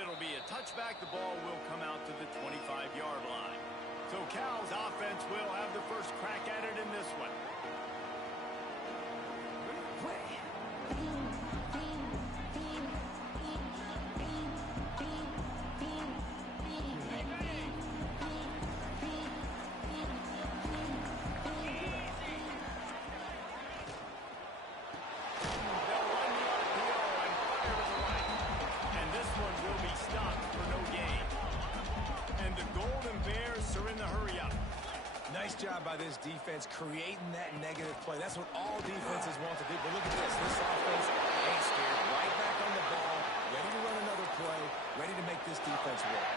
it'll be a touchback. The ball will come out to the 25-yard line. So Cal's offense will have the first crack at it in this one. Nice job by this defense creating that negative play. That's what all defenses want to do. But look at this. This offense ain't scared. Right back on the ball, ready to run another play, ready to make this defense work.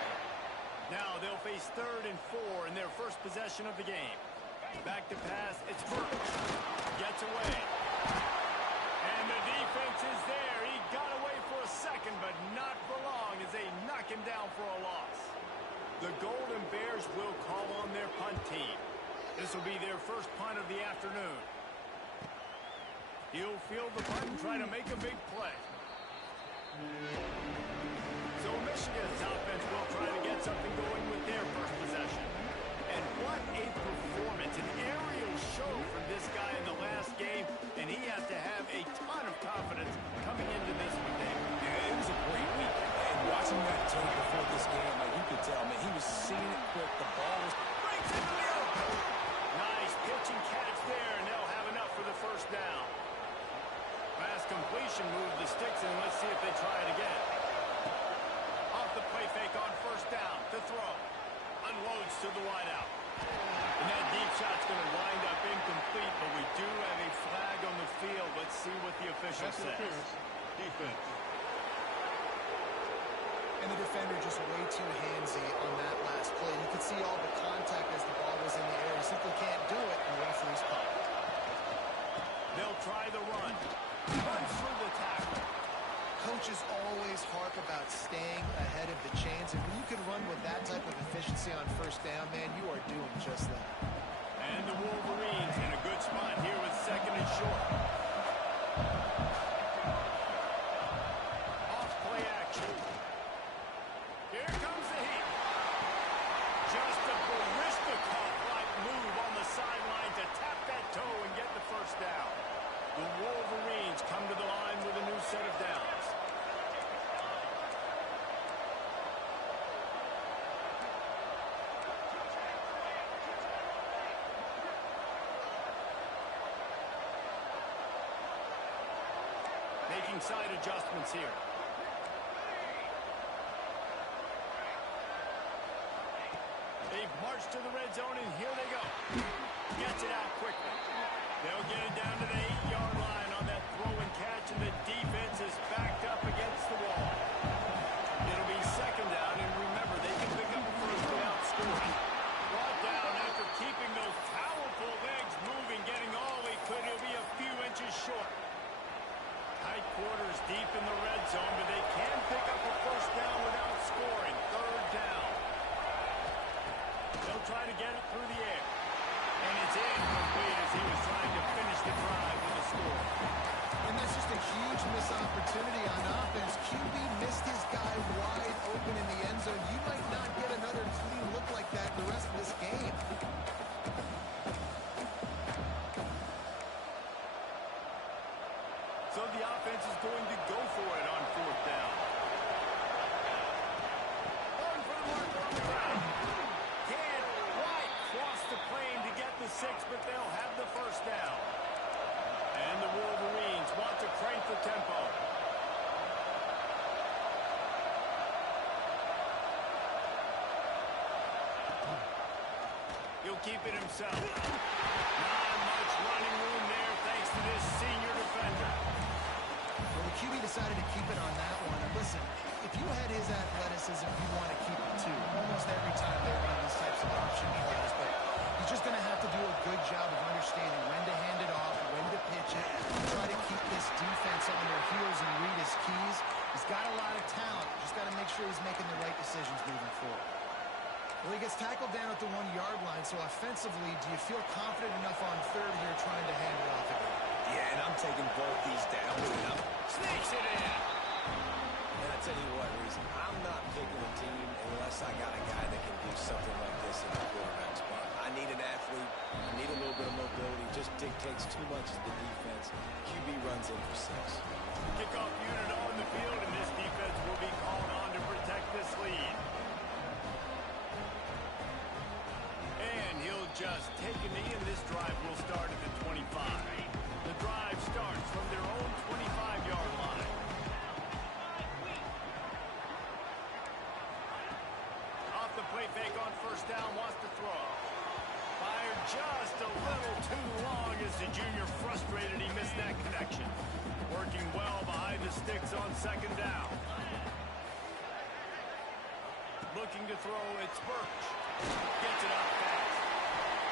Now they'll face 3rd and 4 in their first possession of the game. Back to pass. It's Burks. Gets away. And the defense is there. He got away for a second, but not for long as they knock him down for a loss. The Golden Bears will call on their punt team. This will be their first punt of the afternoon. He'll field the punt and try to make a big play. So Michigan's offense will try to get something going with their first possession. And what a performance, an aerial show from this guy in the last game, and he has to have a ton of confidence coming into this one, Dave. Yeah, it was a great week. And watching that tape before this game, like you could tell, man, he was seeing it quick. The ball was breaks in the middle. Nice pitch and catch there, and they'll have enough for the first down. Fast completion, move the sticks, and let's see if they try it again. Off the play fake on first down to throw. Unloads to the wideout. And that deep shot's going to wind up incomplete, but we do have a flag on the field. Let's see what the official says. Defense. And the defender just way too handsy on that last play. You could see all the contact as the ball was in the air. He simply can't do it, and the referee's call. They'll try the run. Runs through the tackle. Coaches always harp about staying ahead of the chains, and when you can run with that type of efficiency on first down, man, you are doing just that. And the Wolverines in a good spot here with 2nd and short. Off play action. Here comes the heat. Just a Barishnikov-like move on the sideline to tap that toe and get the first down. The Wolverines come to the line with a new set of downs. Making side adjustments here. They've marched to the red zone, and here they go. Gets it out quickly. They'll get it down to the 8-yard line on that throw and catch, and the defense is backed up against the wall. It'll be 2nd down, and remember, they can pick up a first without scoring. Brought down after keeping those powerful legs moving, getting all he could. He'll be a few inches short. Tight quarters deep in the red zone, but they can pick up a first down without scoring. 3rd down. They'll try to get it through the air. And it's incomplete as he was trying to finish the drive with a score. And that's just a huge missed opportunity on offense. QB missed his guy wide open in the end zone. You might not get another clean look like that the rest of this game. So the offense is going to go for it on 4th down. Going for the mark on the ground. Can't quite cross the plane to get the 6, but they'll have the first down. And the Wolverines want to crank the tempo. He'll keep it himself. Not much running room there thanks to this senior defender. Well, the QB decided to keep it on that one. And listen, if you had his athleticism, you want to keep it too. Almost every time they run these types of option plays. But he's just going to have to do a good job of understanding when to hand it off, when to pitch it, and try to keep this defense on their heels and read his keys. He's got a lot of talent. Just got to make sure he's making the right decisions moving forward. Well, he gets tackled down at the 1-yard line, so offensively, do you feel confident enough on 3rd here trying to hand it off again? Yeah, and I'm taking both these downs. Sneaks it in. And I tell you what, Reese, I'm not picking a team unless I got a guy that can do something like this in the quarterback spot. I need an athlete. I need a little bit of mobility. Just dictates too much of the defense. QB runs in for 6. Kickoff unit on the field, and this defense will be called on to protect this lead. And he'll just take a knee, and this drive will start at the 25. The drive starts from their own 25-yard line. Off the play fake on first down, wants to throw. Fired just a little too long as the junior frustrated. He missed that connection. Working well behind the sticks on second down. Looking to throw, it's Birch. Gets it up fast.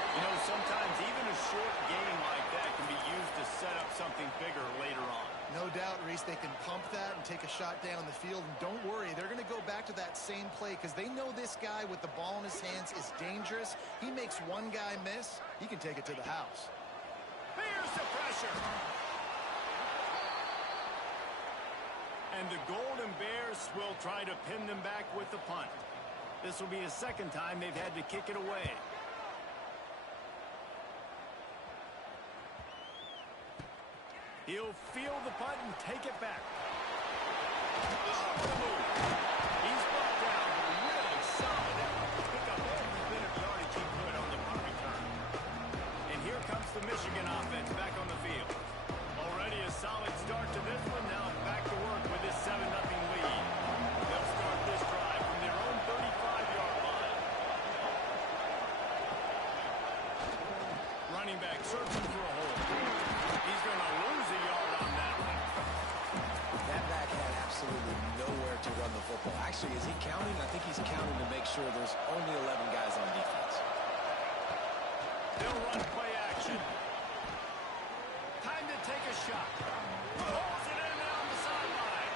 You know, sometimes even a short game like that can be used to set up something bigger later on. No doubt, Reese, they can pump that and take a shot down the field. And don't worry, they're going to go back to that same play because they know this guy with the ball in his hands is dangerous. He makes one guy miss, he can take it to the house. Here's the pressure. And the Golden Bears will try to pin them back with the punt. This will be the second time they've had to kick it away. He'll field the punt and take it back. He's brought down, but really solid effort to pick up every bit of yardage he could on the punt return. And here comes the Michigan offense back on the field. Already a solid start to this one. Now back to work with this 7-0 lead. They'll start this drive from their own 35-yard line. Running back searching for a hole. He's going to lose a yard on that one. That back had absolutely nowhere to run the football. Actually, is he counting? I think he's counting to make sure there's only 11 guys on defense. They'll run play action. Time to take a shot. Pulls it in down the sideline.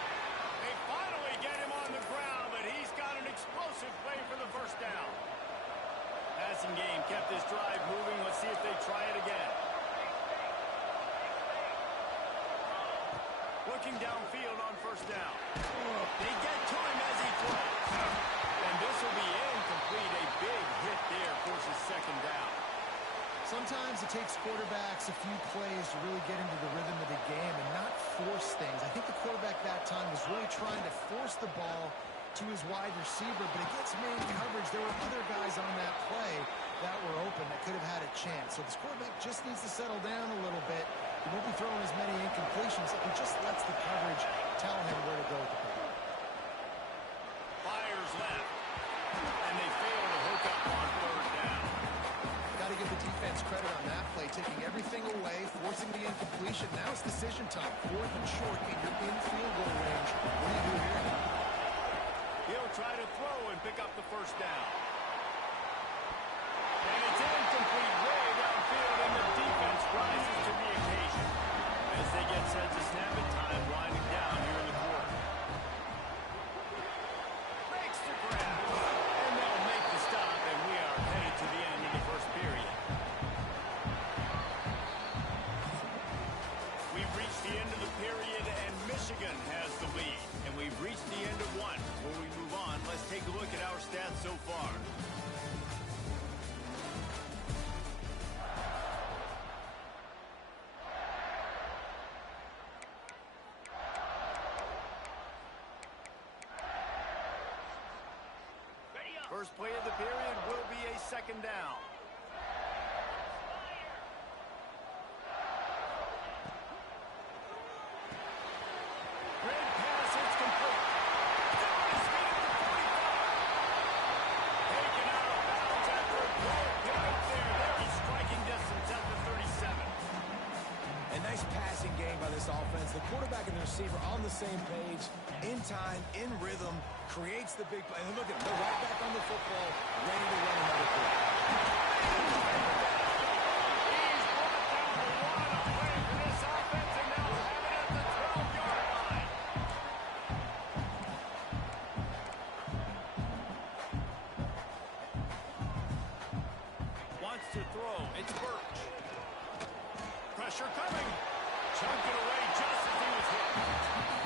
They finally get him on the ground, but he's got an explosive play for the first down. Passing game kept this drive moving. Let's see if they try it again. Looking downfield on first down. They get to him as he throws. And this will be incomplete. A big hit there forces second down. Sometimes it takes quarterbacks a few plays to really get into the rhythm of the game and not force things. I think the quarterback that time was really trying to force the ball to his wide receiver, but against man coverage, there were other guys on that play that were open that could have had a chance. So this quarterback just needs to settle down a little bit. He won't be throwing as many incompletions. He just lets the coverage tell him where to go with the ball. Fires left, and they fail to hook up on third down. Got to give the defense credit on that play, taking everything away, forcing the incompletion. Now it's decision time. 4th and short, and you're in field goal range. What do you do here? He'll try to throw and pick up the first down. And it's incomplete way downfield, and the defense rises to the occasion. As they get set to snap it, time winding down here in the quarter. Makes the grab, and they'll make the stop, and we are headed to the end of the first period. We've reached the end of the period, and Michigan has the lead. And we've reached the end of one. Before we move on, let's take a look at our stats so far. First play of the period will be a second down. Great pass, it's complete. Down his feet at the 45. Taken out of bounds after a great pickup there. Very striking distance at the 37. A nice passing game by this offense. The quarterback and the receiver on the same page, in time, in rhythm, creates the big play. And look at them, they're right back on the football, ready to run another play. He's brought down the one. A play for this offense, and now have it at the 12-yard line. Wants to throw. It's Birch. Pressure coming. Chunked it away just as he was hit.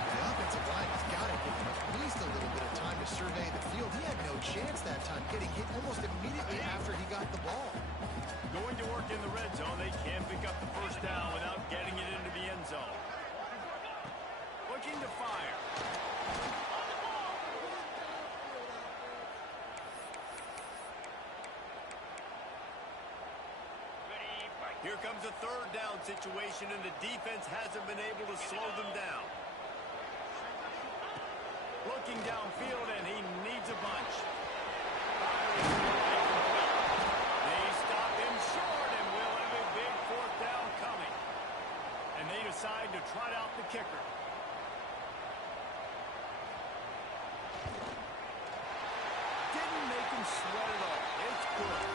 The offensive line has got to give him a least a little bit of time to survey the field. He had no chance that time, getting hit almost immediately after he got the ball. Going to work in the red zone. They can't pick up the first down without getting it into the end zone. Looking to fire. Here comes a third down situation, and the defense hasn't been able to slow them down. Looking downfield, and he needs a bunch. They stop him short, and we'll have a big fourth down coming. And they decide to trot out the kicker. Didn't make him sweat at all. It's good.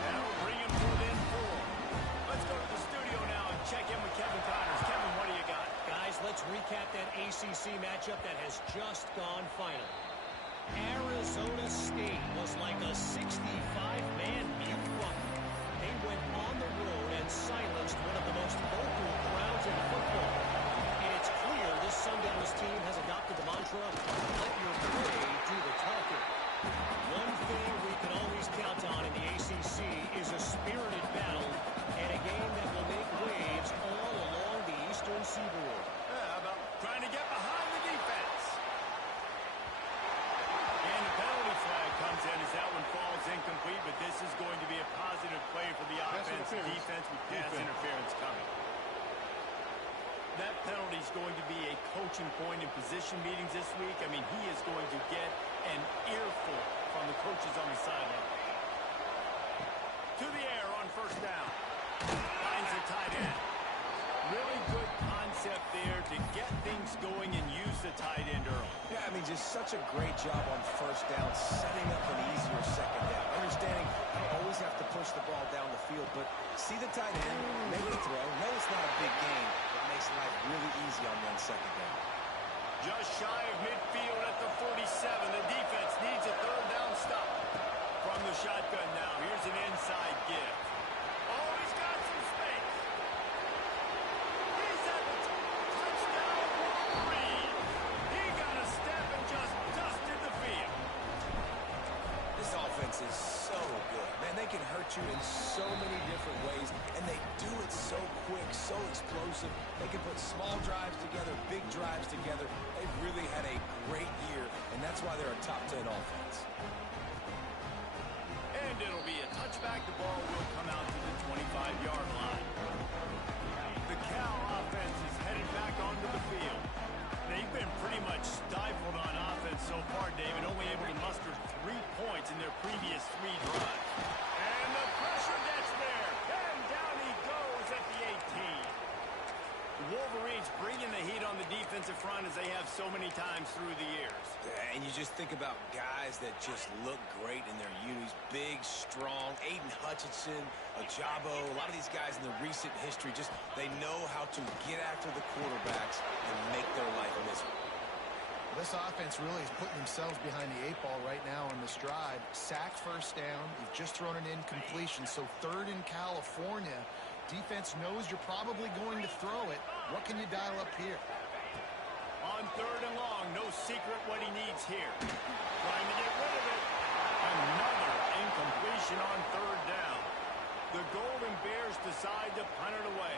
That'll bring him within 4. Let's go to the studio now and check in with Kevin Connors. Kevin, what do you got? Guys, let's recap that ACC matchup that has just gone final. Arizona State was like a 65-man mute run. They went on the road and silenced one of the most vocal crowds in football. And it's clear this Sundowns team has adopted the mantra, let your play do the talking. One thing we can always count on in the ACC is a spirited battle and a game that will make waves all along the Eastern Seaboard. How about trying to get behind the defense? And the penalty flag comes in as that one falls incomplete, but this is going to be a positive play for the offense and defense with pass interference coming. That penalty is going to be a coaching point in position meetings this week. I mean, he is going to get an earful from the coaches on the sideline. To the air on first down. Finds a tight end. Really good concept there to get things going and use the tight end early. Yeah, I mean, just such a great job on first down, setting up an easier second down. Understanding I don't always have to push the ball down the field, but see the tight end, make the throw. No, it's not a big game, but makes life really easy on that second down. Just shy of midfield at the 47. The defense needs a third down stop. From the shotgun now, here's an inside give. Oh, he's got some space. He's at the touchdown Wolverine. He got a step and just dusted the field. This offense is so good. Man, they can hurt you in so many different ways, and they do it so quick, so explosive. They can put small drives together, big drives together. They've really had a great year, and that's why they're a top 10 offense. And it'll be a touchback. The ball will come out to the 25-yard line. The Cal offense is headed back onto the field. They've been pretty much stifled on offense so far, David, only able to muster 3 points in their previous 3 drives. And the pressure gets there. And down he goes at the 18. The Wolverines bringing the heat on the defensive front as they have so many times through the years. Yeah, and you just think about guys that just look great in their unis. Big, strong, Aiden Hutchinson, Ajabo, a lot of these guys in the recent history, just they know how to get after the quarterbacks and make their life miserable. This offense really is putting themselves behind the 8 ball right now on this drive. Sack first down. You've just thrown an incompletion, so third in California. Defense knows you're probably going to throw it. What can you dial up here? On third and long, no secret what he needs here. Trying to get rid of it. Another incompletion on third down. The Golden Bears decide to punt it away.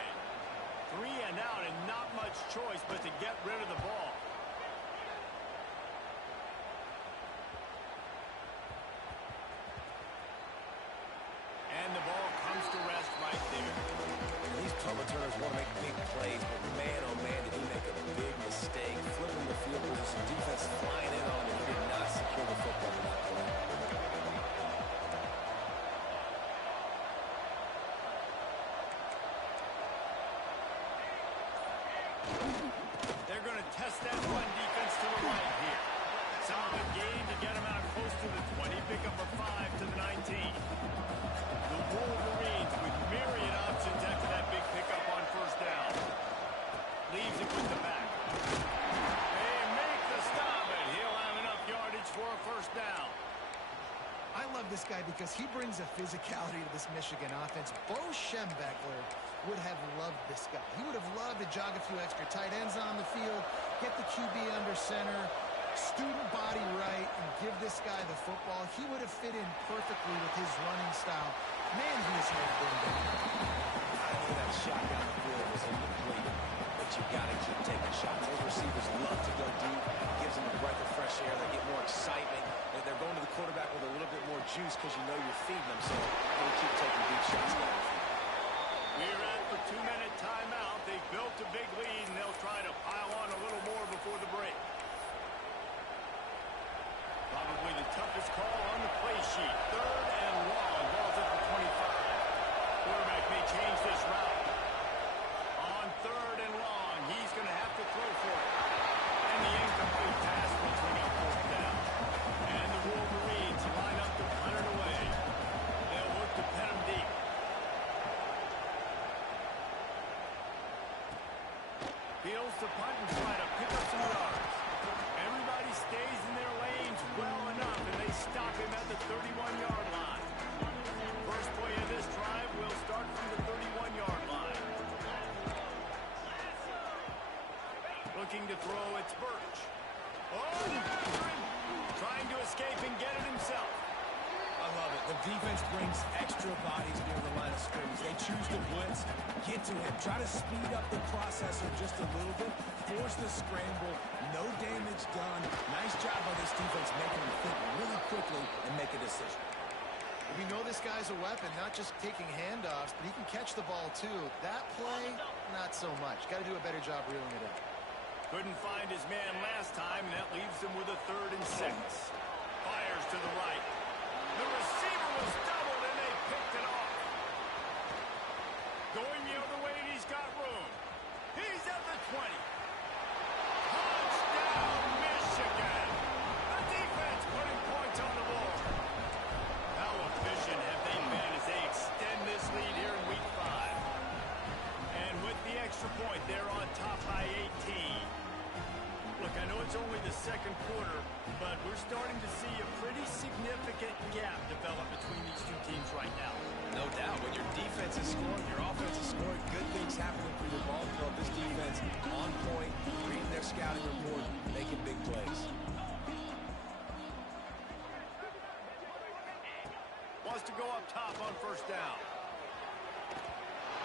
3 and out and not much choice but to get rid of the ball. And the ball comes to rest right there. These punt returners want to make big plays, but man, oh man, did he make a big mistake. Flipping the field position, defense flying in on him. He did not secure the football in that play. They're going to test that run defense to the right here. Solid gain to get him out close to the 20. Pick up a 5 to the 19. The Wolverines with myriad options after that big pickup on first down. Leaves it with the back. They make the stop, and he'll have enough yardage for a first down. I love this guy because he brings a physicality to this Michigan offense. Bo Schembechler would have loved this guy. He would have loved to jog a few extra tight ends on the field, get the QB under center, student body right and give this guy the football, he would have fit in perfectly with his running style. Man, he is hard to bring down. I know that shot down the field was incomplete, but you got to keep taking shots. Those receivers love to go deep. It gives them a breath of fresh air. They get more excitement. They're going to the quarterback with a little bit more juice because you know you're feeding them, so they keep taking deep shots down the field. We're at the 2-minute timeout. They've built a big lead, and they'll try to pile on a little more before the break. Probably the toughest call on the play sheet. 3rd and long. Ball's at the 25. Quarterback may change this route. On 3rd and long, he's going to have to throw for it. And the incomplete pass will bring up 4th down. And the Wolverines line up to punt it away. They'll look to pin him deep. Fields to punt and try to pick up some yards. Everybody stays in their lanes well enough, and they stop him at the 31-yard line. First play of this drive will start from the 31-yard line. Looking to throw, it's Birch. Oh, trying to escape and get it himself. I love it. The defense brings extra bodies near the line of scrimmage. They choose to blitz, get to him, try to speed up the processor just a little bit, force the scramble, no damage done. Nice job by this defense making him think really quickly and make a decision. We know this guy's a weapon, not just taking handoffs, but he can catch the ball too. That play, not so much. Got to do a better job reeling it in. Couldn't find his man last time, and that leaves him with a 3rd and 6. Fires to the right. The receiver was doubled, and they picked it off. Going the other way, and he's got room. He's at the 20. Touchdown, Michigan. The defense putting points on the board. How efficient have they been as they extend this lead here in Week 5? And with the extra point, they're on top by 18. Look, I know it's only the 2nd quarter, but we're starting to see a pretty significant gap develop between these two teams right now. No doubt. When your defense is scoring, your offense is scoring, good things happening for your ball club. This defense on point, reading their scouting report, making big plays. Wants to go up top on 1st down.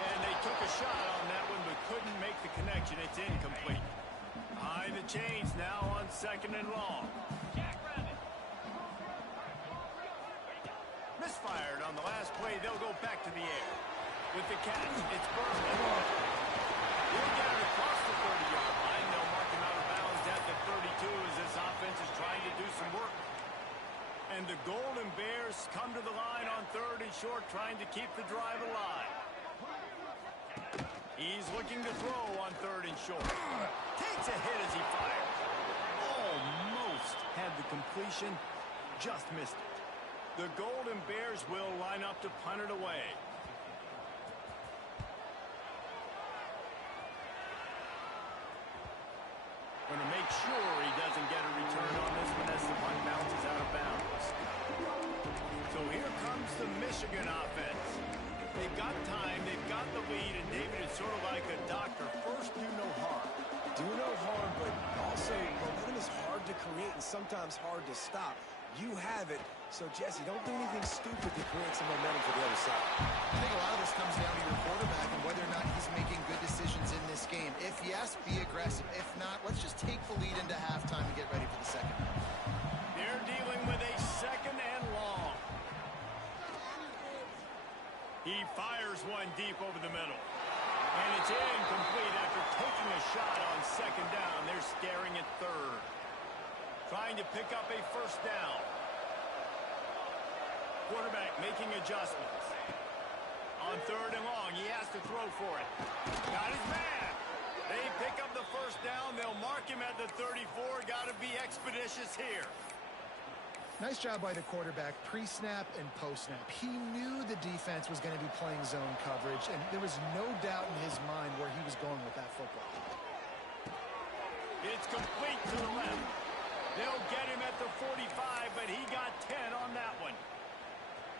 And they took a shot on that one, but couldn't make the connection. It's incomplete. Behind the chains now on 2nd and long. Misfired on the last play. They'll go back to the air. With the catch, it's Berman. He'll get it across the 30-yard line. They'll mark him out of bounds at the 32 as this offense is trying to do some work. And the Golden Bears come to the line on 3rd and short, trying to keep the drive alive. He's looking to throw on 3rd and short. Takes a hit as he fires. Almost had the completion, just missed it. The Golden Bears will line up to punt it away. Going to make sure he doesn't get a return on this one as the punt bounces out of bounds. So here comes the Michigan offense. They've got time, they've got the lead, and David is sort of like a doctor. First, do no harm. Do no harm, but also momentum is hard to create and sometimes hard to stop. You have it, so Jesse, don't do anything stupid to create some momentum for the other side. I think a lot of this comes down to your quarterback and whether or not he's making good decisions in this game. If yes, be aggressive. If not, let's just take the lead into halftime and get ready for the 2nd half. They're dealing with a 2nd and long. He fires one deep over the middle. And it's incomplete after taking a shot on 2nd down. They're staring at 3rd. Trying to pick up a 1st down. Quarterback making adjustments. On 3rd and long, he has to throw for it. Got his man. They pick up the 1st down. They'll mark him at the 34. Got to be expeditious here. Nice job by the quarterback, pre-snap and post-snap. He knew the defense was going to be playing zone coverage, and there was no doubt in his mind where he was going with that football. It's complete to the left. They'll get him at the 45, but he got 10 on that one.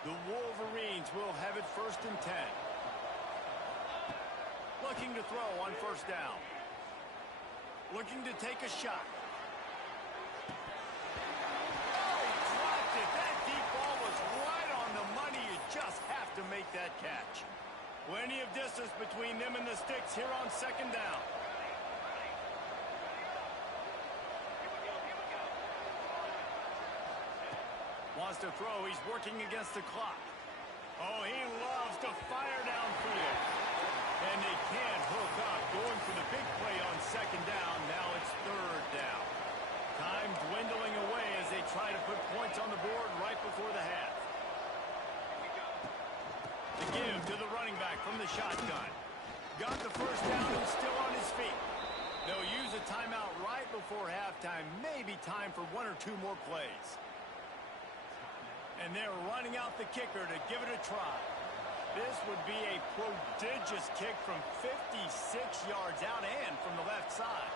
The Wolverines will have it 1st and 10. Looking to throw on 1st down. Looking to take a shot. to make that catch. Plenty of distance between them and the sticks here on second down. Wants to throw. He's working against the clock. Oh, he loves to fire downfield. And they can't hook up. Going for the big play on second down. Now it's third down. Time dwindling away as they try to put points on the board right before the half. To give to the running back from the shotgun. Got the first down and still on his feet. They'll use a timeout right before halftime. Maybe time for one or two more plays. And they're running out the kicker to give it a try. This would be a prodigious kick from 56 yards out and from the left side.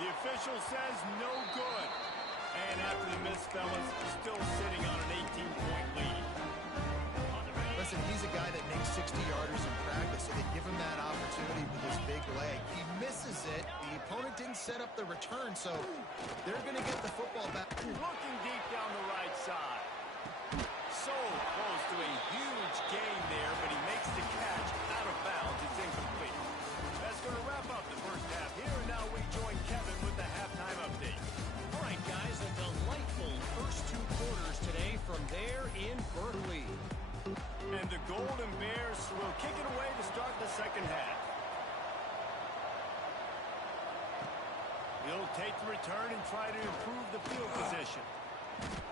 The official says no good. And after the miss, fellas, still sitting on an 18-point lead. Listen, he's a guy that makes 60-yarders in practice, so they give him that opportunity with his big leg. He misses it. The opponent didn't set up the return, so they're going to get the football back. Looking deep down the right side. So close to a huge gain there, but he makes the catch out of bounds. It's incomplete. That's going to wrap up the first half here, and now we join Kevin with the halftime update. All right, guys, a delightful first two quarters today from there in Berkeley. And the Golden Bears will kick it away to start the second half. He'll take the return and try to improve the field position.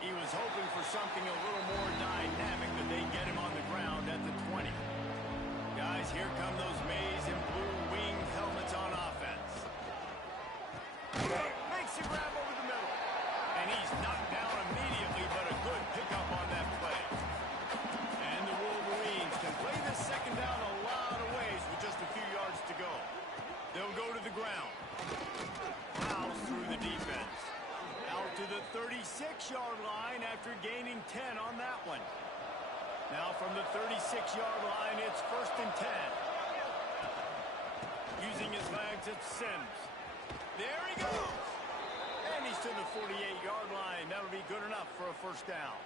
He was hoping for something a little more dynamic, but they get him on the ground at the 20. Guys, here come those maize and blue winged helmets on offense. Makes a grab over the middle. And he's knocked down immediately, but a good pickup on that play. And the Wolverines can play this second down a lot of ways with just a few yards to go. They'll go to the ground. Fouls through the defense. Out to the 36-yard line after gaining 10 on that one. Now from the 36-yard line, it's 1st and 10. Using his legs, it's Sims. There he goes. And he's to the 48-yard line. That'll be good enough for a first down.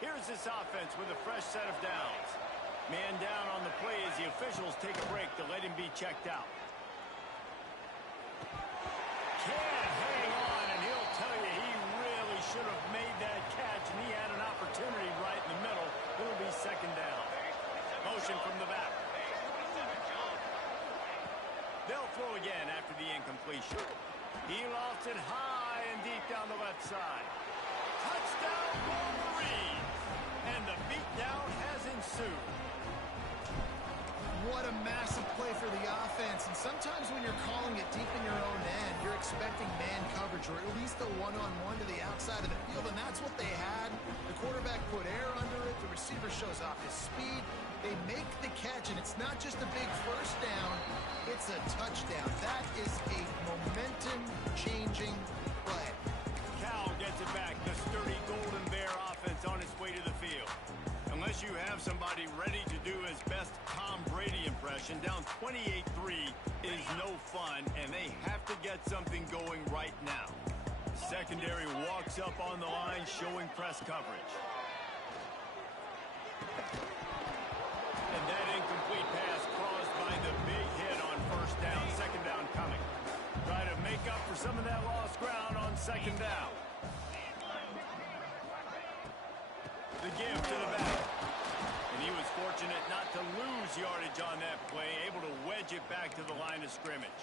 Here's this offense with a fresh set of downs. Man down on the play as the officials take a break to let him be checked out. Can't hang on, and he'll tell you he really should have made that catch, and he had an opportunity right in the middle. It'll be second down. Motion from the back. They'll throw again after the incompletion. He lofts it high and deep down the left side. Touchdown, Wolverines! And the beatdown has ensued. What a massive play for the offense. And sometimes when you're calling it deep in your own end, you're expecting man coverage or at least a one-on-one to the outside of the field, and that's what they had. The quarterback put air under it. The receiver shows off his speed. They make the catch, and it's not just a big first down. It's a touchdown. That is a momentum-changing play. Cal gets it back. The sturdy Golden Bear offense on its way to the field. Unless you have somebody ready to do his best Tom Brady impression, down 28-3 is no fun, and they have to get something going right now. Secondary walks up on the line, showing press coverage. And that incomplete pass caused by the big hit on first down. Second down coming. Try to make up for some of that lost ground on second down. The give to the back. And he was fortunate not to lose yardage on that play, able to wedge it back to the line of scrimmage.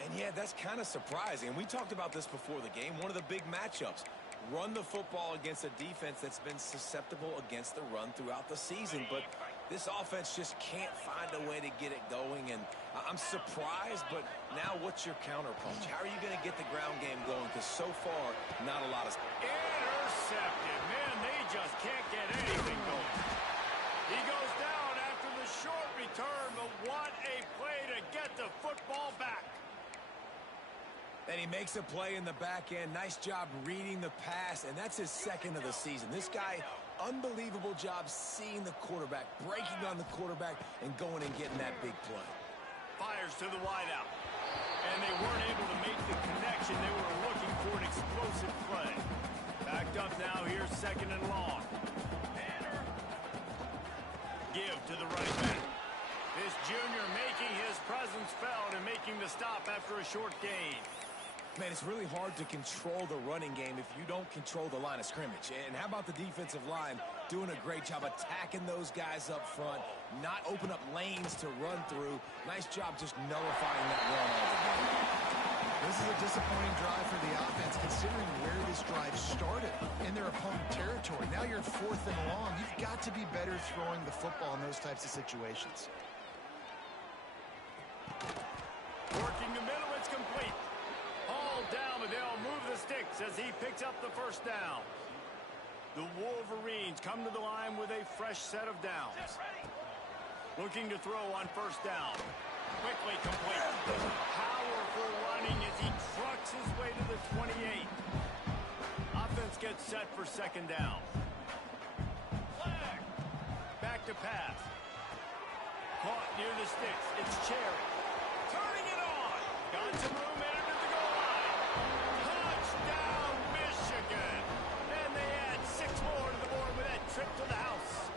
And yeah, that's kind of surprising. And we talked about this before the game. One of the big matchups. Run the football against a defense that's been susceptible against the run throughout the season. But this offense just can't find a way to get it going. And I'm surprised, but now what's your counterpunch? How are you going to get the ground game going? Because so far, not a lot of... Intercepted. Man, they just can't get anything going. He goes down after the short return, but what a play to get the football back. And he makes a play in the back end. Nice job reading the pass, and that's his second of the season. This guy, unbelievable job seeing the quarterback, breaking on the quarterback, and going and getting that big play. Fires to the wideout. And they weren't able to make the connection. They were looking for an explosive play. Backed up now, here's second and long. Give to the running back. This junior making his presence felt and making the stop after a short gain. Man, it's really hard to control the running game if you don't control the line of scrimmage. And how about the defensive line doing a great job attacking those guys up front, not open up lanes to run through. Nice job just nullifying that run altogether. This is a disappointing drive for the offense, considering where this drive started in their opponent territory. Now you're 4th and long. You've got to be better throwing the football in those types of situations. Working the middle, it's complete. All down, but they'll move the sticks as he picks up the first down. The Wolverines come to the line with a fresh set of downs. Looking to throw on first down. Quickly complete. Powerful running as he trucks his way to the 28. Offense gets set for second down. Back to pass. Caught near the sticks. It's Cherry. Turning it on. Got some room, entered at the goal line. Touchdown, Michigan. And they add 6 more to the board with that trip to the house.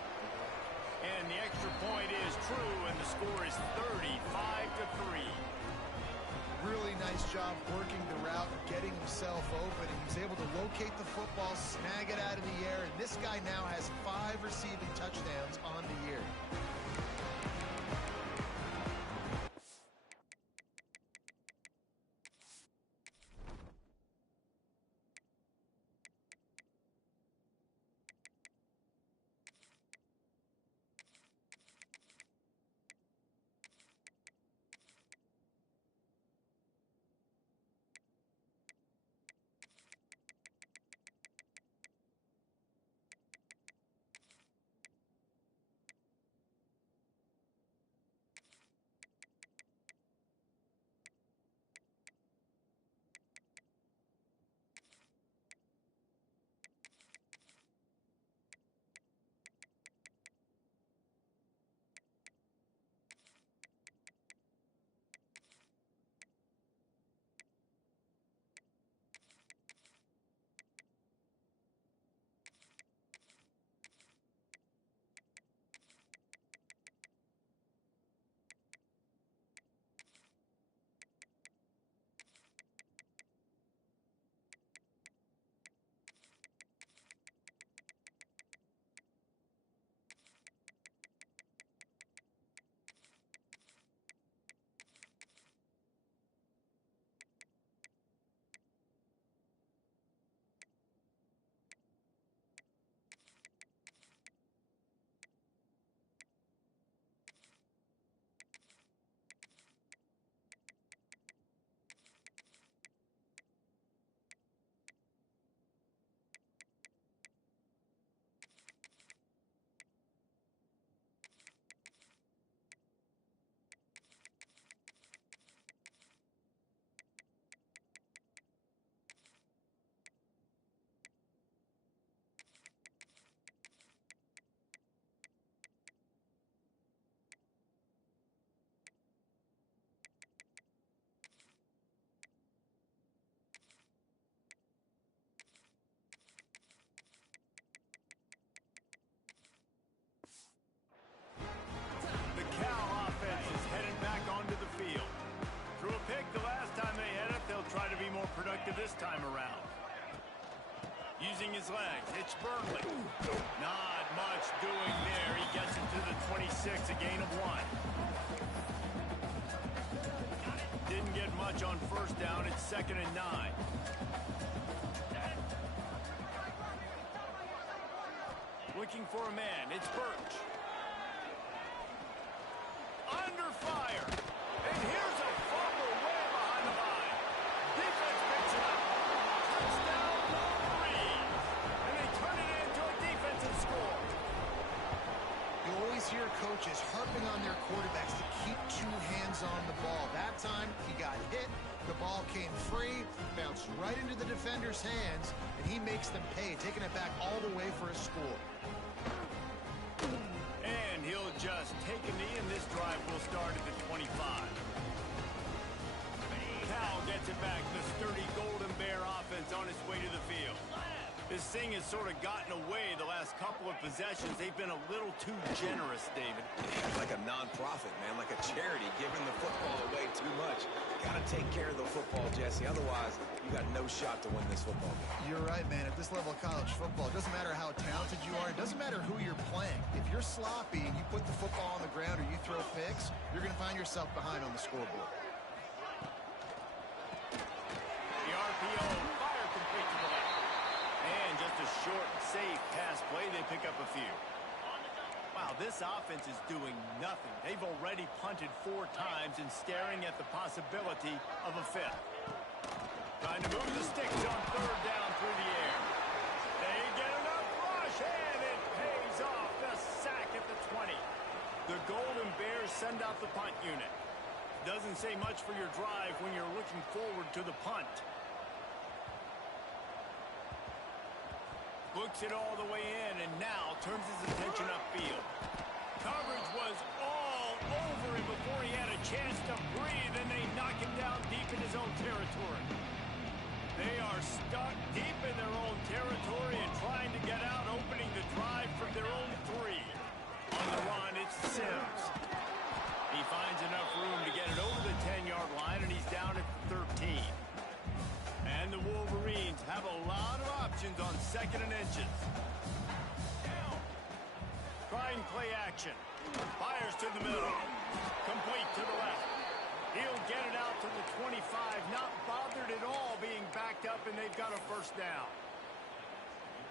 And the extra point is true, and the score is 35-3. Really nice job working the route, getting himself open, and he was able to locate the football, snag it out of the air, and this guy now has 5 receiving touchdowns on the year. This time around. Using his legs, it's Burnley. Not much doing there. He gets it to the 26, a gain of 1. Didn't get much on first down. It's 2nd and 9. Looking for a man. It's Birch. Under fire. And here's a fumble way behind the line. Defense picks it up. Touchdown, Wolverines. And they turn it into a defensive score. You always hear coaches harping on their quarterbacks to keep 2 hands on the ball. That time, he got hit. The ball came free, bounced right into the defender's hands, and he makes them pay, taking it back all the way for a score. And he'll just take a knee, and this drive will start at the 25. Cal gets it back. The sturdy Golden Bear offense on its way to the field. This thing has sort of gotten away the last couple of possessions. They've been a little too generous, David. Like a non-profit, man, like a charity, giving the football away too much. Got to take care of the football, Jesse. Otherwise, you got no shot to win this football game. You're right, man. At this level of college football, it doesn't matter how talented you are. It doesn't matter who you're playing. If you're sloppy and you put the football on the ground or you throw picks, you're going to find yourself behind on the scoreboard. The RPO, fire complete to the left. And just a short, safe pass play, they pick up a few. Wow, this offense is doing nothing. They've already punted 4 times and staring at the possibility of a 5th. Trying to move the sticks on 3rd down through the air. They get enough rush, and it pays off. The sack at the 20. The Golden Bears send out the punt unit. Doesn't say much for your drive when you're looking forward to the punt. Looks it all the way in, and now turns his attention upfield. Coverage was all over him before he had a chance to breathe, and they knock him down deep in his own territory. They are stuck deep in their own territory and trying to get out, opening the drive from their own 3. On the run, it's Sims. He finds enough room to get it over the 10-yard line, and he's down at 13. And the Wolverines have a lot of options on 2nd and inches. Trying play action. Fires to the middle. Complete to the left. He'll get it out to the 25. Not bothered at all being backed up, and they've got a 1st down.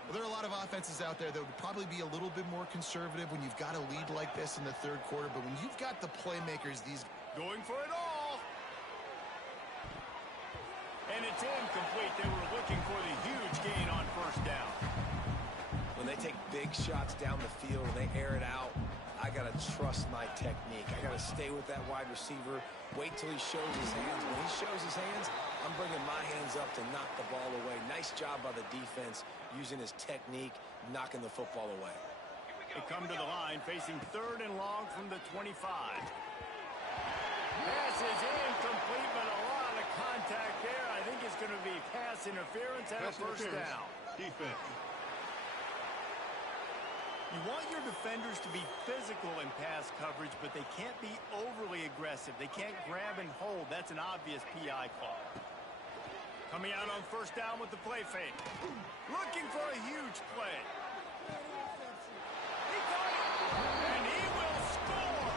Well, there are a lot of offenses out there that would probably be a little bit more conservative when you've got a lead like this in the 3rd quarter. But when you've got the playmakers, these... Going for it all. And it's incomplete. They were looking for the huge gain on 1st down. When they take big shots down the field and they air it out, I got to trust my technique. I got to stay with that wide receiver, wait till he shows his hands. When he shows his hands, I'm bringing my hands up to knock the ball away. Nice job by the defense using his technique, knocking the football away. They come to the line facing 3rd and long from the 25. Pass is incomplete, but a lot of contact there. I think it's going to be pass interference and a 1st down. Defense. You want your defenders to be physical in pass coverage, but they can't be overly aggressive. They can't grab and hold. That's an obvious PI call. Coming out on 1st down with the play fake. Looking for a huge play. He got it, and he will score.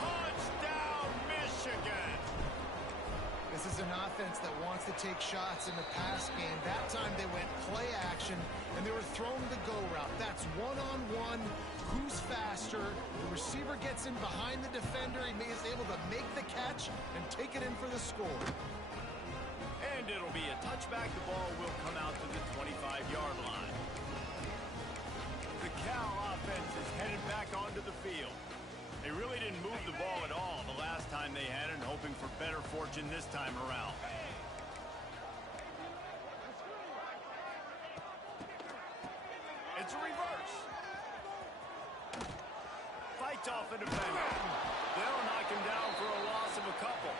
Touchdown, Michigan. This is an offense that wants to take shots in the pass game. That time they went play action, and they were throwing the go route. That's one-on-one. Who's faster? The receiver gets in behind the defender. He is able to make the catch and take it in for the score. And it'll be a touchback. The ball will come out to the 25-yard line. The Cal offense is headed back onto the field. They really didn't move the ball at all the last time they had it, and hoping for better fortune this time around. It's a reverse. Fights off a defender. They'll knock him down for a loss of a couple.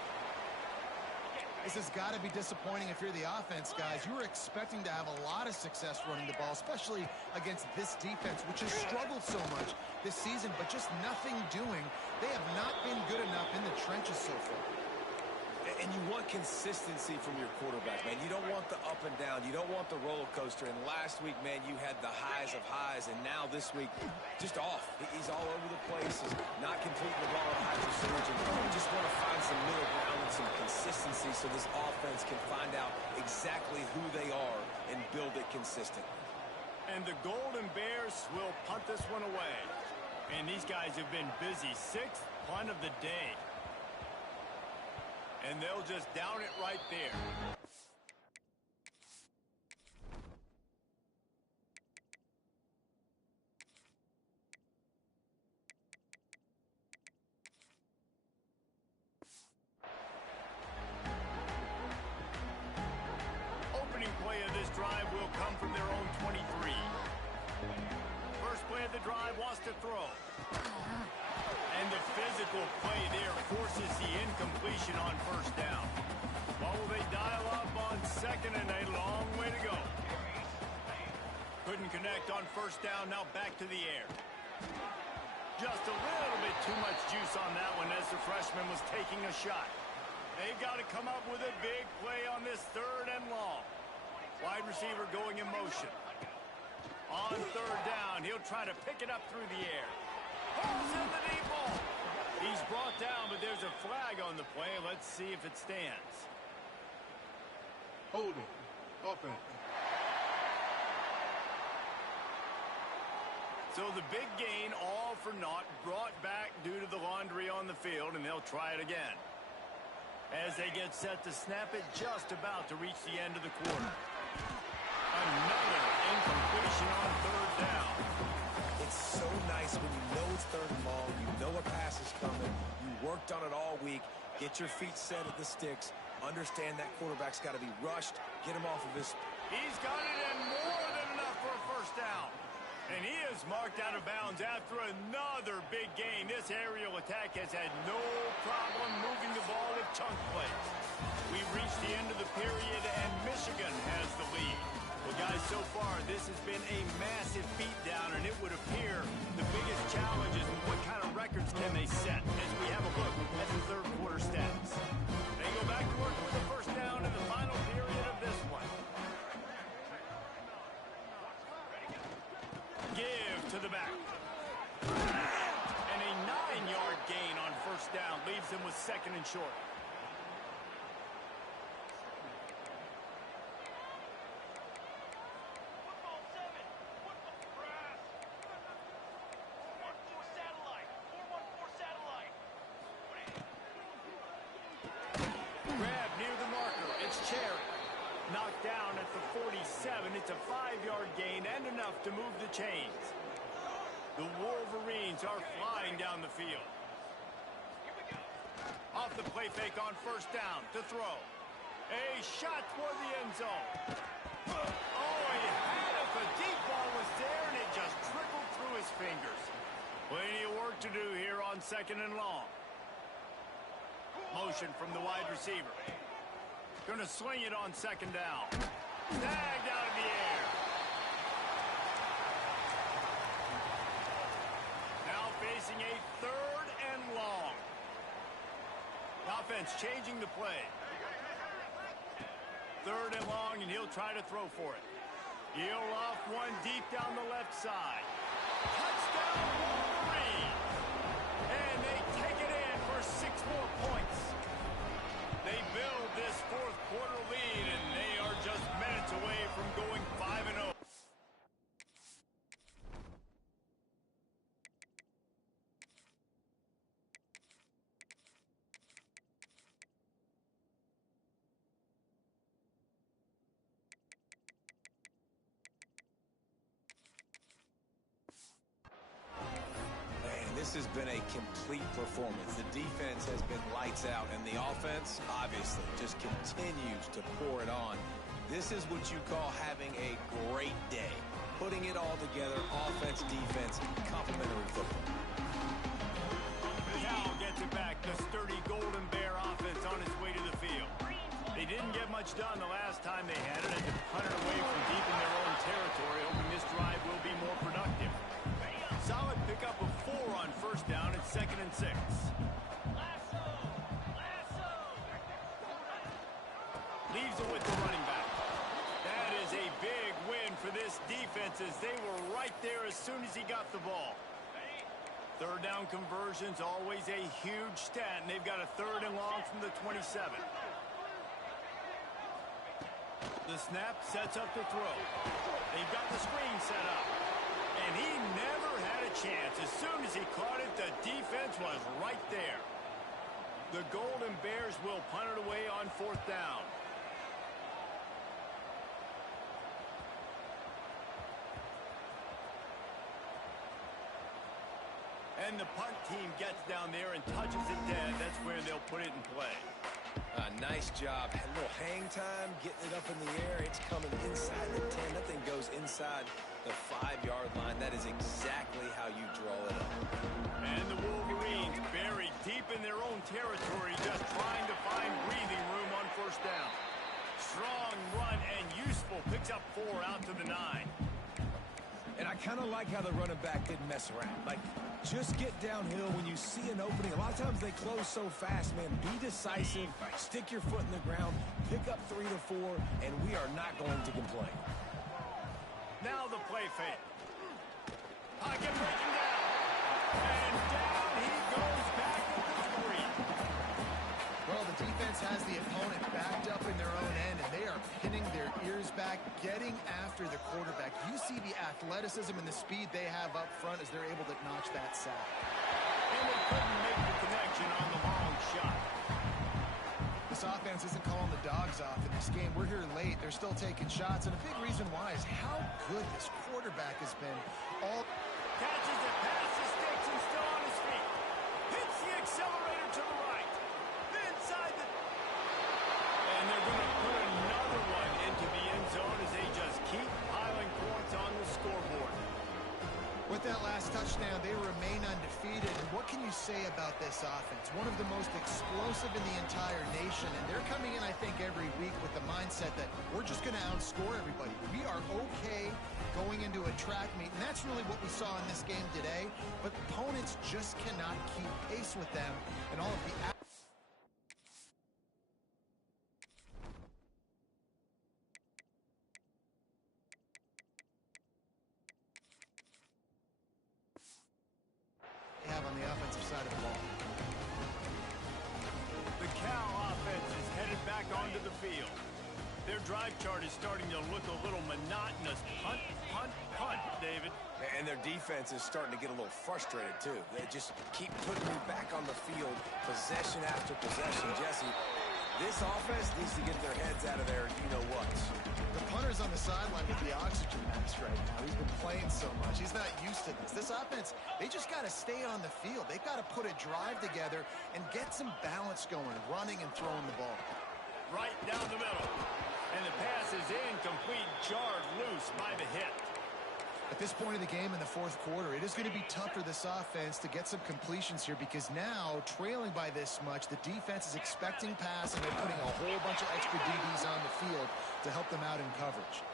This has got to be disappointing if you're the offense, guys. You were expecting to have a lot of success running the ball, especially against this defense, which has struggled so much this season, but just nothing doing. They have not been good enough in the trenches so far. And you want consistency from your quarterback, man. You don't want the up and down. You don't want the roller coaster. And last week, man, you had the highs of highs. And now this week, just off. He's all over the place. He's not completing the ball at high percentage. And you just want to find some middle ground and some consistency so this offense can find out exactly who they are and build it consistent. And the Golden Bears will punt this one away. And these guys have been busy. 6th punt of the day. And they'll just down it right there. Opening play of this drive will come from their own 23. First play of the drive wants to throw. And the physical play there forces the incompletion on 1st down. What will they dial up on 2nd and a long way to go? Couldn't connect on first down. Now back to the air. Just a little bit too much juice on that one as the freshman was taking a shot. They've got to come up with a big play on this 3rd and long. Wide receiver going in motion. On 3rd down, he'll try to pick it up through the air. Pulls in the deep ball. He's brought down, but there's a flag on the play. Let's see if it stands. Holding. Offense. So the big gain, all for naught, brought back due to the laundry on the field, and they'll try it again. As they get set to snap it, just about to reach the end of the quarter. Another incompletion on 3rd down. It's so nice when you know it's 3rd and long, you know a pass is coming, you worked on it all week, get your feet set at the sticks, understand that quarterback's got to be rushed, get him off of his... He's got it in more than enough for a first down. And he is marked out of bounds after another big gain. This aerial attack has had no problem moving the ball with chunk plays. We've reached the end of the period, and Michigan has the lead. Well, guys, so far, this has been a massive beatdown, and it would appear the biggest challenge is what kind of records can they set as we have a look at the 3rd quarter stats. They go back to work with the first down in the final period of this one. Give to the back. And a 9-yard gain on first down leaves them with 2nd and short. Grab near the marker. It's Cherry. Knocked down at the 47. It's a 5-yard gain and enough to move the chains. The Wolverines are flying down the field. Off the play fake on first down to throw. A shot toward the end zone. Oh, he had it. The deep ball was there, and it just trickled through his fingers. Plenty of work to do here on 2nd and long. Motion from the wide receiver. Going to swing it on 2nd down. Snagged out of the air. Now facing a 3rd and long. Offense changing the play. 3rd and long, and he'll try to throw for it. He'll off one deep down the left side. Touchdown, Wolverine! And they take it in for 6 more points. They build this 4th quarter lead, and they are just minutes away from going 5-0. This has been a complete performance. The defense has been lights out, and the offense, obviously, just continues to pour it on. This is what you call having a great day. Putting it all together, offense, defense, complementary football. Cal gets it back. The sturdy Golden Bear offense on its way to the field. They didn't get much done the last time they had it, and they punted away from deep in their own territory, hoping this drive will be more productive. Solid pickup of 4 on first down. It's 2nd and 6. Leaves it with the running back. That is a big win for this defense as they were right there as soon as he got the ball. 3rd down conversions, always a huge stat, and they've got a 3rd and long from the 27. The snap sets up the throw. They've got the screen set up. And he never had a chance. As soon as he caught it, the defense was right there. The Golden Bears will punt it away on 4th down. And the punt team gets down there and touches it dead. That's where they'll put it in play. Nice job. A little hang time, getting it up in the air. It's coming inside the 10. Nothing goes inside the 5-yard line. That is exactly how you draw it up. And the Wolverines buried deep in their own territory, just trying to find breathing room on first down. Strong run and useful. Picks up 4 out to the 9. of like how the running back didn't mess around. Like, just get downhill when you see an opening. A lot of times they close so fast, man. Be decisive, stick your foot in the ground, pick up 3 to 4, and we are not going to complain. Now the play fake. Pocket breaking down. And down he goes back at the 3. Well, the defense has the opponent backed up in their own end, and they are pinning their ears back, getting after the quarterback. You see the athleticism and the speed they have up front as they're able to notch that sack. And they couldn't make the connection on the long shot. This offense isn't calling the dogs off in this game. We're here late. They're still taking shots, and a big reason why is how good this quarterback has been. Catches it past the sticks and still on his feet. Hits the accelerator to the right. Inside the... And they're going to put another one into the end zone as they just keep piling points on the scoreboard. With that last touchdown, they remain undefeated. And what can you say about this offense? One of the most explosive in the entire nation. And they're coming in, I think, every week with the mindset that we're just going to outscore everybody. We are okay going into a track meet. And that's really what we saw in this game today. But opponents just cannot keep pace with them. And all of the... have on the offensive side of the ball. The Cal offense is headed back onto the field. Their drive chart is starting to look a little monotonous. Punt, punt, punt, David. And their defense is starting to get a little frustrated, too. They just keep putting me back on the field, possession after possession. Jesse, this offense needs to get their heads out of their you-know-whats. The punter's on the sideline with the oxygen mask right now. He's been playing so much. He's not used to this. This offense, they just got to stay on the field. They've got to put a drive together and get some balance going, running and throwing the ball. Right down the middle. And the pass is incomplete, jarred loose by the hit. At this point of the game in the fourth quarter, it is going to be tough for this offense to get some completions here because now, trailing by this much, the defense is expecting pass and they're putting a whole bunch of extra DBs on the field to help them out in coverage.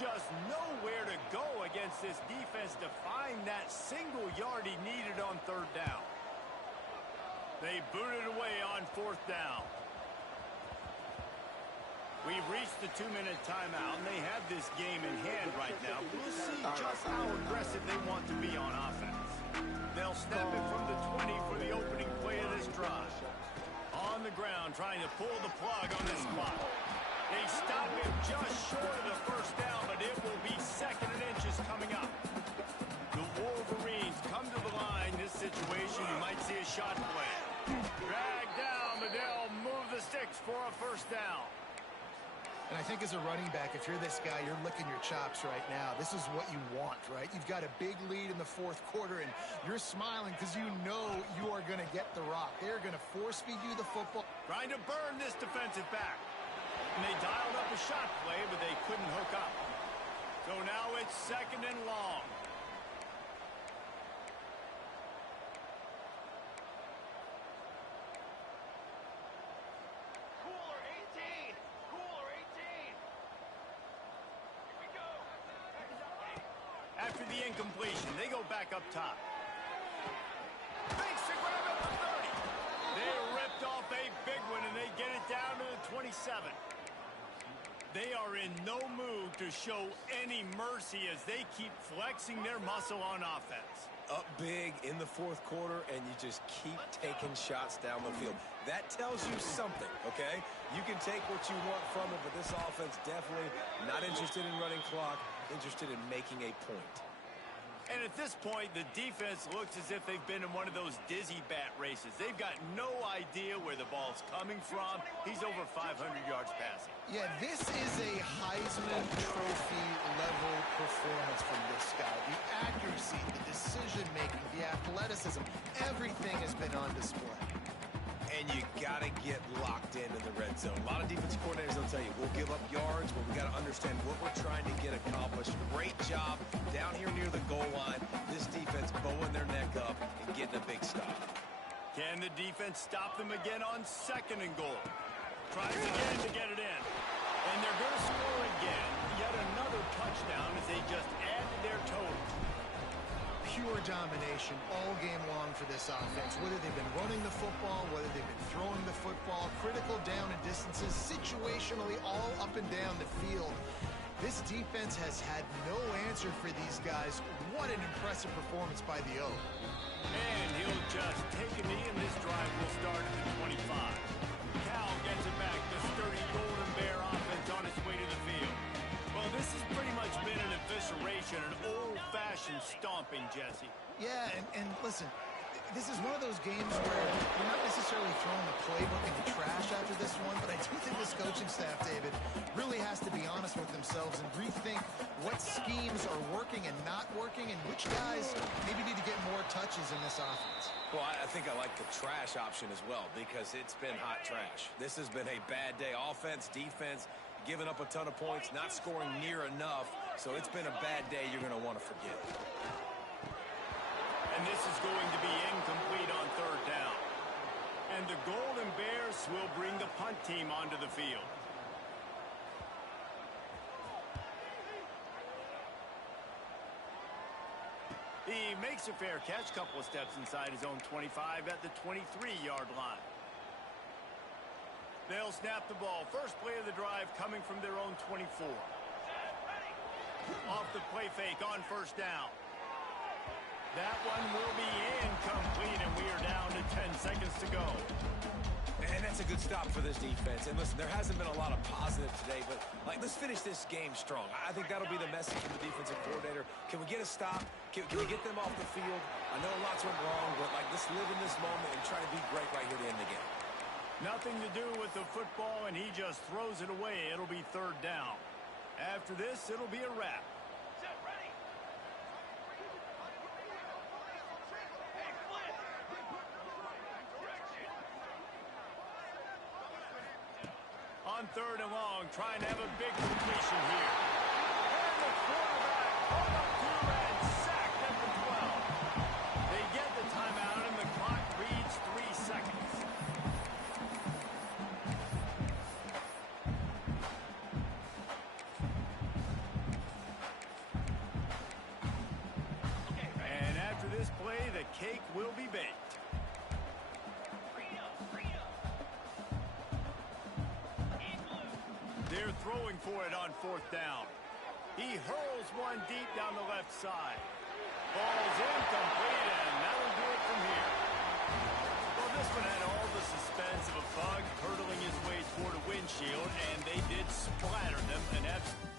Just nowhere to go against this defense to find that single yard he needed on third down. They booted away on fourth down. We've reached the 2-minute timeout, and they have this game in hand right now. We'll see just how aggressive they want to be on offense. They'll snap it from the 20 for the opening play of this drive. On the ground, trying to pull the plug on this clock. They stop him just short of the first down, but it will be second and inches coming up. The Wolverines come to the line. This situation, you might see a shot play. Drag down, but they'll move the sticks for a first down. And I think as a running back, if you're this guy, you're licking your chops right now. This is what you want, right? You've got a big lead in the fourth quarter, and you're smiling because you know you are going to get the rock. They're going to force feed you the football. Trying to burn this defensive back. And they dialed up a shot play, but they couldn't hook up. So now it's second and long. After the incompletion, they go back up top. Makes the grab at the 30. They ripped off a big one, and they get it down to the 27. They are in no mood to show any mercy as they keep flexing their muscle on offense. Up big in the fourth quarter, and you just keep taking shots down the field. That tells you something, okay? You can take what you want from it, but this offense definitely not interested in running clock, interested in making a point. And at this point, the defense looks as if they've been in one of those dizzy bat races. They've got no idea where the ball's coming from. He's over 500 yards passing. Yeah, this is a Heisman Trophy level performance from this guy. The accuracy, the decision-making, the athleticism, everything has been on display. And you got to get locked into the red zone. A lot of defense coordinators will tell you, we'll give up yards, but we got to understand what we're trying to get accomplished. Great job down here near the goal line. This defense bowing their neck up and getting a big stop. Can the defense stop them again on second and goal? Tries again to get it in. And they're going to score again. Yet another touchdown as they just add to their total. pure domination all game long for this offense. Whether they've been running the football, whether they've been throwing the football, critical down and distances, situationally all up and down the field. This defense has had no answer for these guys. What an impressive performance by the O. And he'll just take a knee, and this drive will start at the 25. Cal gets it back. The sturdy Golden Bear offense on its way to the field. Well, this has pretty much been an evisceration, an old-fashioned stomping, Jesse. Yeah, and listen, this is one of those games where you're not necessarily throwing the playbook in the trash after this one, but I do think this coaching staff, David, really has to be honest with themselves and rethink what schemes are working and not working and which guys maybe need to get more touches in this offense. Well, I think I like the trash option as well because it's been hot trash. This has been a bad day. Offense, defense, giving up a ton of points, not scoring near enough. So it's been a bad day you're going to want to forget. And this is going to be incomplete on third down. And the Golden Bears will bring the punt team onto the field. He makes a fair catch, couple of steps inside his own 25 at the 23-yard line. They'll snap the ball. First play of the drive coming from their own 24. Off the play fake on first down. That one will be incomplete, and we are down to 10 seconds to go. And that's a good stop for this defense. And listen, there hasn't been a lot of positive today, but let's finish this game strong. I think that'll be the message from the defensive coordinator. Can we get a stop? Can we get them off the field? I know lots went wrong, but let's live in this moment and try to be great right here to end the game. Nothing to do with the football, and he just throws it away. It'll be third down. After this, it'll be a wrap. On third and long, trying to have a big completion here. And the quarterback caught up to and sacked at the 12. They get the timeout, and the clock reads 3 seconds. And after this play, the cake will be baked. They're throwing for it on fourth down. He hurls one deep down the left side. Ball's incomplete, and that'll do it from here. Well, this one had all the suspense of a bug hurtling his way toward a windshield, and they did splatter them an absolute